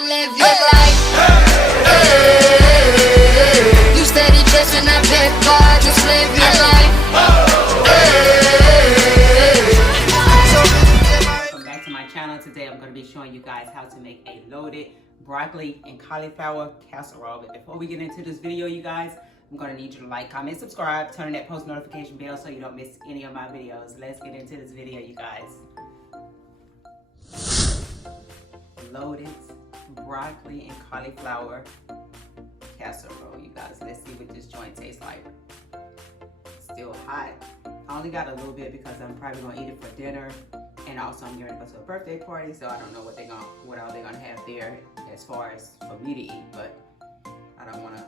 young, live your life. You steady chasing that big bar, just live your life. Welcome back to my channel. Today I'm going to be showing you guys how to make a loaded broccoli and cauliflower casserole. But before we get into this video, you guys, I'm going to need you to like, comment, subscribe, turn on that post notification bell so you don't miss any of my videos. Let's get into this video, you guys. Loaded broccoli and cauliflower casserole, you guys. Let's see what this joint tastes like. Still hot. I only got a little bit because I'm probably going to eat it for dinner. And also I'm getting ready to go to a birthday party, so I don't know what all they're gonna have there as far as for me to eat, but I don't wanna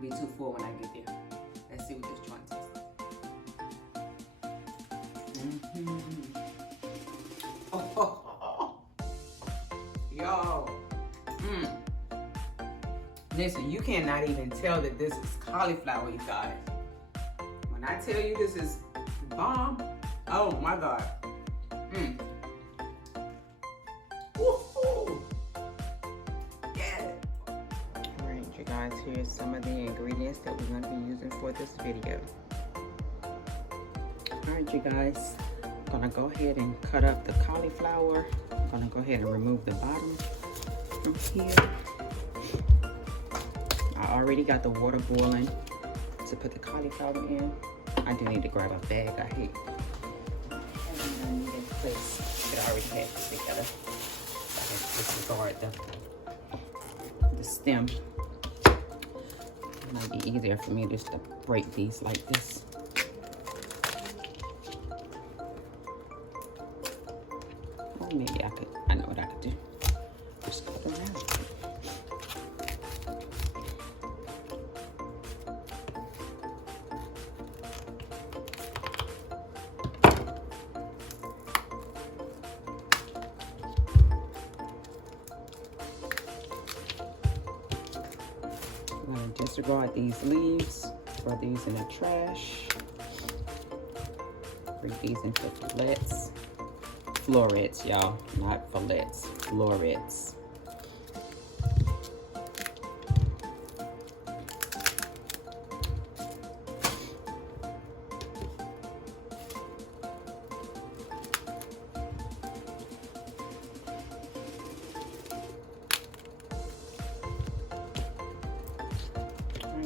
be too full when I get there. Let's see what this joint tastes like. Yo. Listen, you cannot even tell that this is cauliflower, you guys. When I tell you this is bomb, oh my God. Woohoo! Yeah. Alright, you guys, here's some of the ingredients that we're going to be using for this video. Alright, you guys, I'm going to go ahead and cut up the cauliflower. I'm going to go ahead and remove the bottom from here. I already got the water boiling to put the cauliflower in. I do need to grab a bag. I hate place that I already had this together. I can disregard the stem. It might be easier for me just to break these like this. Or maybe I know what I could do. Just cut them out. I'm going to disregard these leaves, throw these in the trash, break these into florets. Florets, y'all, not fillets, florets.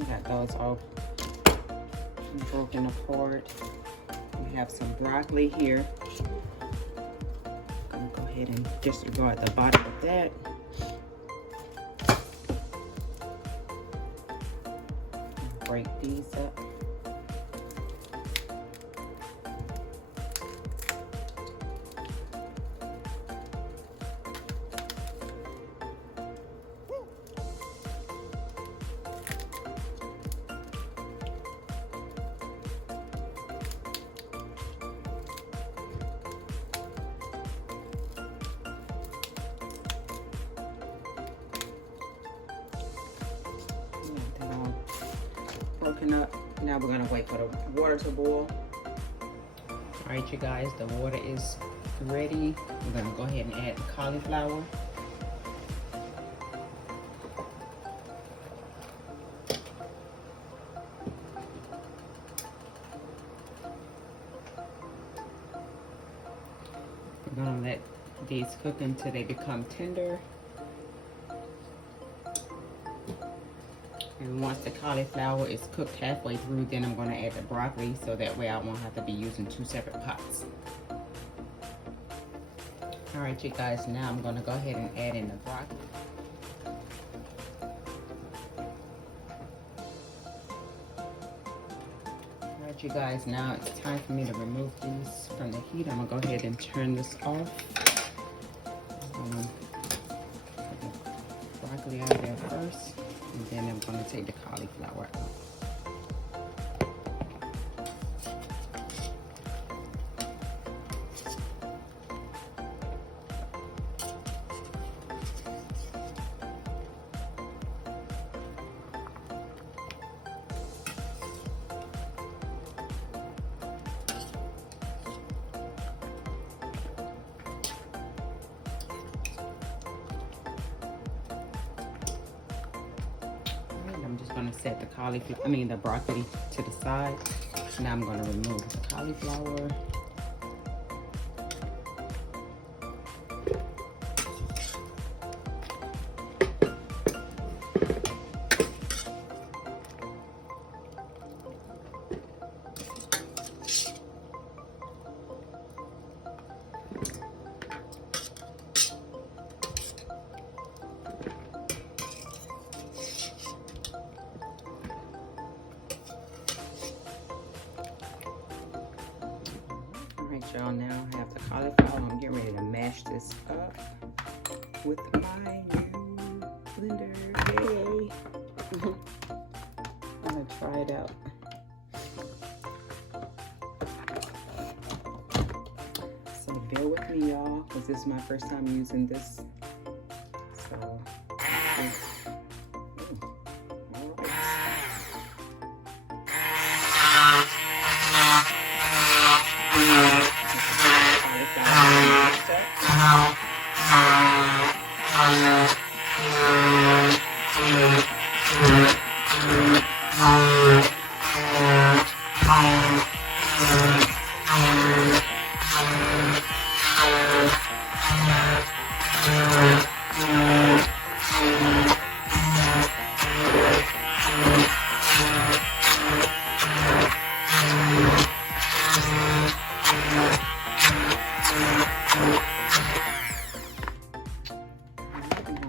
Got those all broken apart. We have some broccoli here. I'm gonna go ahead and disregard the bottom of that. Break these up. Broken up. Now we're gonna wait for the water to boil. All right, you guys, the water is ready. We're gonna go ahead and add the cauliflower. We're gonna let these cook until they become tender. And once the cauliflower is cooked halfway through, then I'm going to add the broccoli so that way I won't have to be using two separate pots. Alright, you guys, now I'm going to go ahead and add in the broccoli. Alright, you guys, now it's time for me to remove these from the heat. I'm going to go ahead and turn this off. Put the broccoli out of there first. And then I'm going to take the cauliflower out. gonna set the the broccoli to the side. Now I'm gonna remove the cauliflower. Alright y'all, now I have the cauliflower. I'm getting ready to mash this up with my new blender. Yay! I'm gonna try it out. So bear with me y'all, because this is my first time using this. So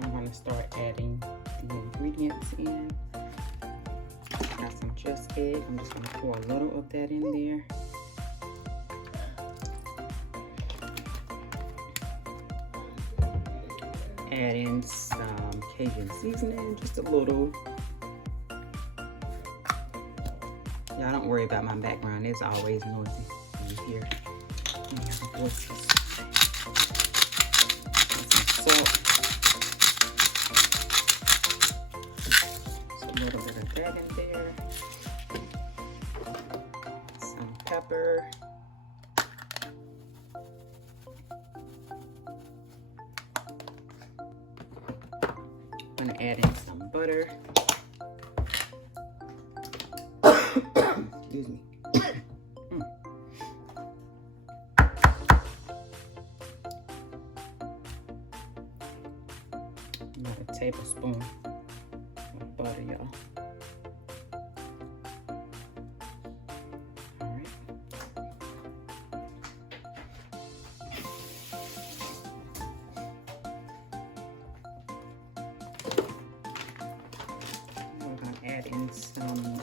I'm going to start adding the ingredients in. Got some just egg. I'm just going to pour a little of that in there. Add in some Cajun seasoning, just a little. Y'all don't worry about my background. It's always noisy when you hear. Some salt. Just a little bit of that in there. Some pepper. I'm gonna add in some butter. Excuse me. Another tablespoon of butter, y'all. All right. We're gonna add in some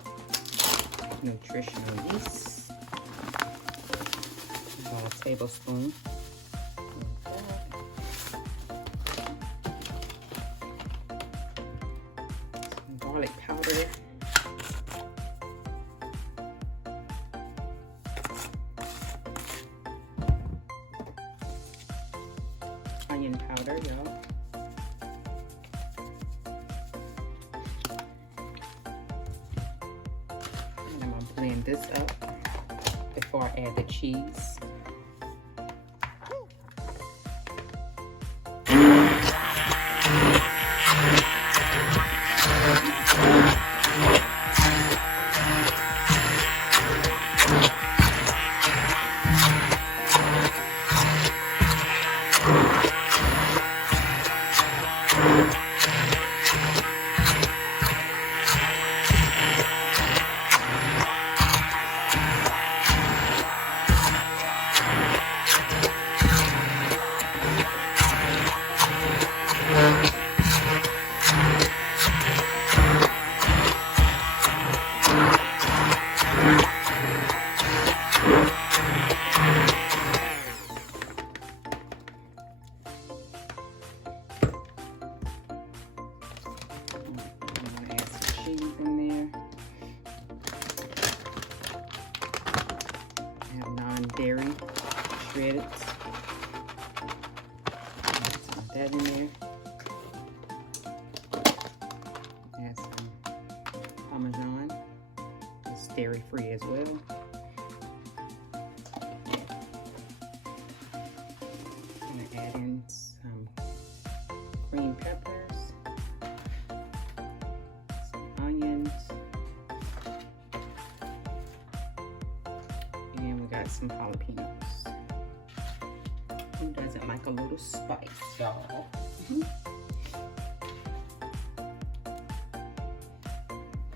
Nutritional Yeast. About a tablespoon. Some garlic powder. Onion powder, y'all. Blend this up before I add the cheese. Dairy shreds. Put that in there. Add some Parmesan. It's dairy free as well. I'm gonna add in some green peppers, some onions. add some jalapeños. Who doesn't like a little spice, y'all?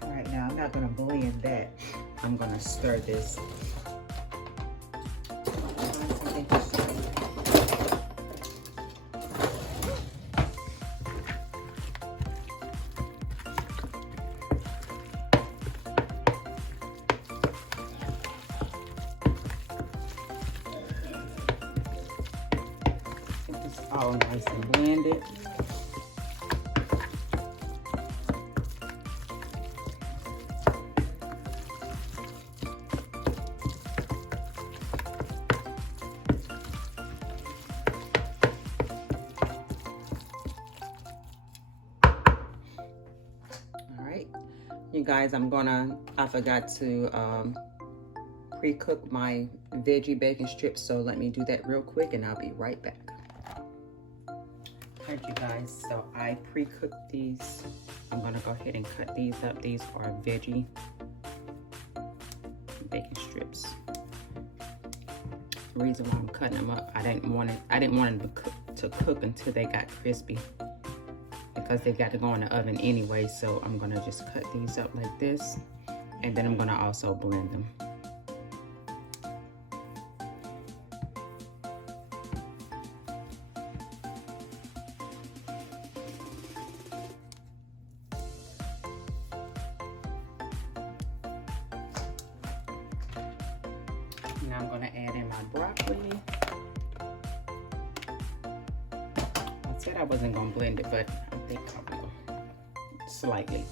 All right, now I'm not gonna blend that. I'm gonna stir this. All nice and blended. All right, you guys, I forgot to pre-cook my veggie bacon strips, so let me do that real quick and I'll be right back. Alright, you guys, so I pre-cooked these. I'm gonna go ahead and cut these up. These are veggie bacon strips. The reason why I'm cutting them up, I didn't want them to cook until they got crispy, because they got to go in the oven anyway. So I'm gonna just cut these up like this, and then I'm gonna also blend them. Now I'm going to add in my broccoli. I said I wasn't going to blend it, but I think I will. Slightly.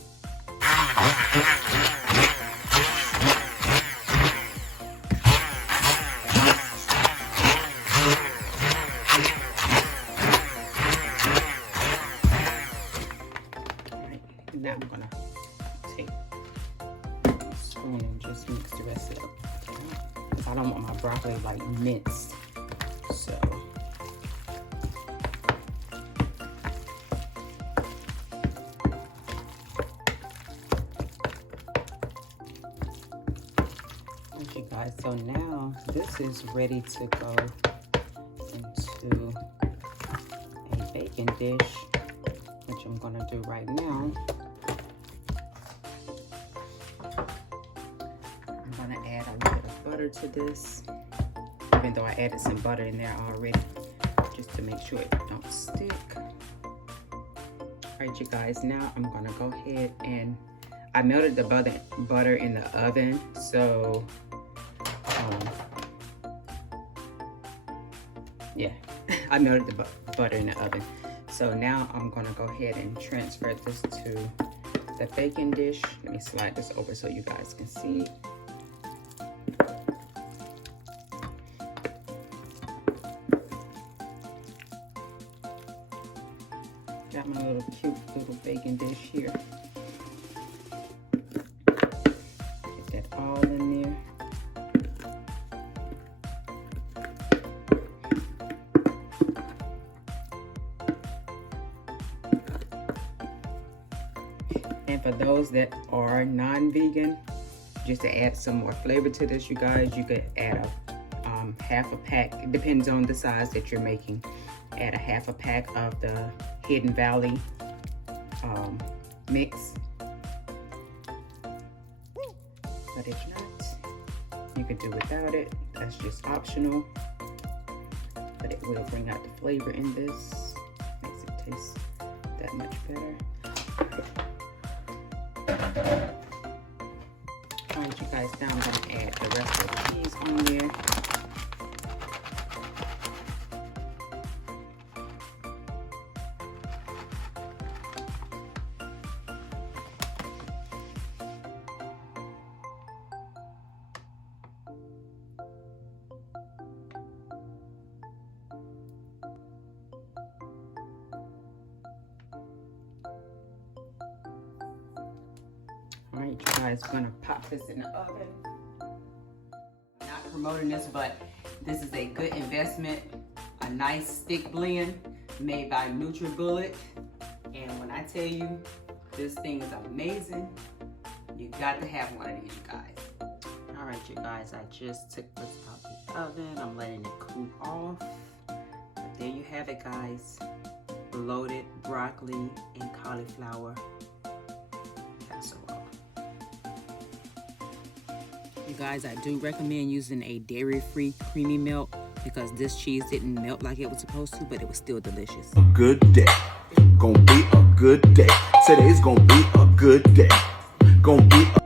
Alright, now I'm going to take a spoon and just mix the rest of it up. I don't want my broccoli like minced, so okay guys, so now this is ready to go into a bacon dish, which I'm gonna do right now. I'm gonna add a little bit of butter to this, even though I added some butter in there already, just to make sure it don't stick. All right, you guys, now I'm gonna go ahead and I melted the butter in the oven, so yeah, I melted the butter in the oven. So now I'm gonna go ahead and transfer this to the bacon dish. Let me slide this over so you guys can see. Got my little cute little bacon dish here. Get that all in there. And for those that are non-vegan, just to add some more flavor to this, you guys, you could add a half a pack. It depends on the size that you're making. Add a half a pack of the Hidden Valley mix. But if not, you could do without it. That's just optional. But it will bring out the flavor in this. Makes it taste that much better. Alright, you guys, now I'm going to add the rest of the cheese on there. All right, you guys, we're gonna pop this in the oven. I'm not promoting this, but this is a good investment. A nice stick blend made by Nutribullet. And when I tell you this thing is amazing, you got to have one of these, you guys. All right, you guys, I just took this out the oven. I'm letting it cool off. But there you have it, guys. Loaded broccoli and cauliflower casserole. You guys, I do recommend using a dairy-free creamy milk because this cheese didn't melt like it was supposed to, but it was still delicious. A good day. Gonna be a good day. Today's gonna be a good day. Gonna be a